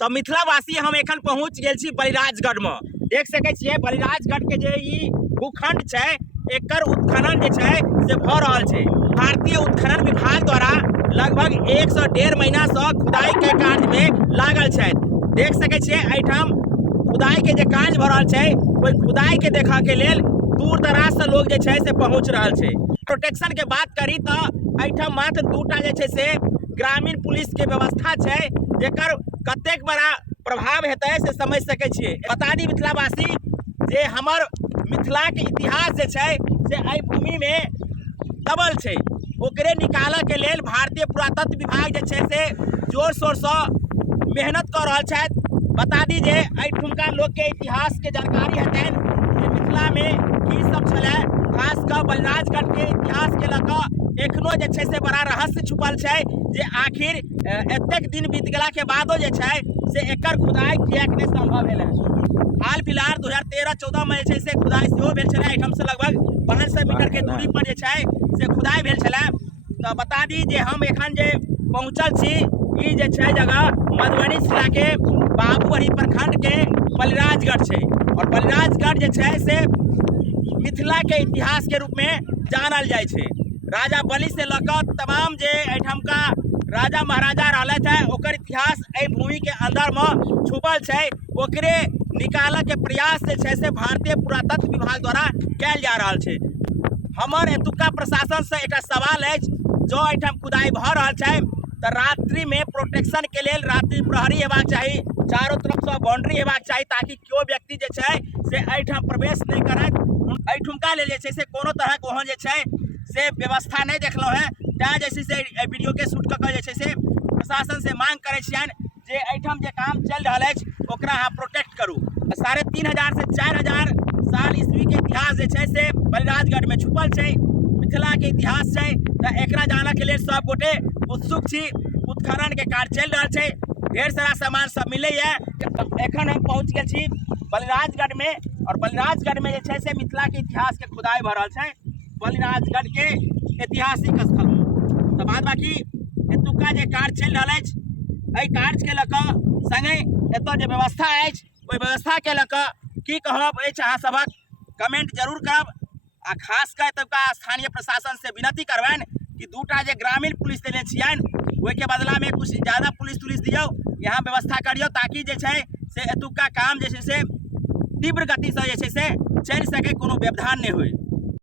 तो मिथिलावासी हम एखन पहुँच गेल छी बलिराजगढ़ में। देख सकै छियै बलिराजगढ़ के जे ई भूखंड छै एकर उत्खनन जे छै से भ रहल छै। भारतीय उत्खनन विभाग द्वारा लगभग 1 से 1.5 महीना से खुदाई के कार्य में लागल छै। देख सकै छियै एहिठाम खुदाई के जे कार्य भ रहल छै ओहि खुदाई के देखा के लेल दूर दराज से लोग जे छै से पहुँच रहल छै। प्रोटेक्शन के बात करी तो एहिठाम मात्र 2टा जे छै से ग्रामीण पुलिस के व्यवस्था छै, जेकर कतेक बड़ा प्रभाव हेतै से समझ सकै छियै। बता दी मिथिलावासी जे हमर मिथिला के इतिहास जे छै से एहि भूमि में दबल छै, ओकरे निकालऽ के लेल भारतीय पुरातत्व विभाग जे छै से जोर शोर से मेहनत कर रहल छथि। बता दी जे एहिठुमका लोग के इतिहास के जानकारी हेतनि जे मिथिला में की सब छलै, खास कर बलिराजगढ़ के इतिहास के लऽ एखनो जे छै से बड़ा रहस्य छुपल छै जे आखिर एतेक दिन बीत गेला के बादो जे छै से एकर खुदाई किएक नहीं संभव भेलै। हाल फिलहाल 2013-14 में जे छै से खुदाई सेहो भेल छलै, एहिठाम से लगभग 500 मीटर के दूरी पर जे छै से खुदाई भेल छलै। तो बता दी जे हम एखन जे पहुँचल छी ई जे छै जगह मधुबनी जिला के बाबूबड़ी प्रखंड के बलिराजगढ़ छै। और बलिराजगढ़ जे छै से मिथिला के इतिहास के रूप में जानल जाइ छै। राजा बलि से लऽ तमाम जे एहिठामका राजा महाराजा रहलथि है ओकर इतिहास एहि भूमि के अंदर में छुपल छै। ओकरे निकालऽ के प्रयास जे छै से भारतीय पुरातत्व विभाग द्वारा कयल जा रहल छै। हमर एतुका प्रशासन से एकटा सवाल अछि, जो एहिठाम खुदाई भऽ रहल छै तो रात्रि में प्रोटेक्शन के लेल रात्रि प्रहरी हेबाक चाही, चारों तरफ से बाउंड्री हेबाक चाही ताकि केओ व्यक्ति जे छै से एहिठाम प्रवेश नहीं करथि। एहिठुमका लेल जे छै से कोनो तरहक ओहन जे छै से व्यवस्था नहीं देखलहुँ हैं, तैं जे छै से वीडियो के शूट कऽ जे छै से प्रशासन से मांग करै छियनि जे एहिठाम जे काम चल रहल अछि ओकरा अहाँ प्रोटेक्ट करू। 3500 से 4000 साल ईस्वी के इतिहास जे छै से बलिराजगढ़ में छुपल छै, मिथिला के इतिहास छै, तो एकरा जानऽ के लेल सब गोटे उत्सुक छी। उत्खनन के कार्य चल रहल छै, ढेर सारा सामान सब मिले है। एखन हम पहुँच गेल छी बलिराजगढ़ में, और बलिराजगढ़ में जे छै से मिथिला के इतिहास के खुदाई भ रहल छै बलिराजगढ़ के ऐतिहासिक स्थल में। तो बाद बाकी एतुका जे कार्य चल रहल अछि एहि कार्य के लऽ संगे एतऽ जे व्यवस्था अछि ओहि व्यवस्था के लऽ की कहब अछि अहाँ सबक कमेंट जरूर करब। आ खास कर एतुका स्थानीय प्रशासन से विनती करबनि कि 2टा जे ग्रामीण पुलिस देने छियनि ओहिके बदला में कुछ ज्यादा पुलिस तुलिस दियौ, यहाँ व्यवस्था करियौ ताकि जे छै से एतुका काम जे छै से तीव्र गति से जे छै से चल सके, कोनो व्यवधान नहीं हुए।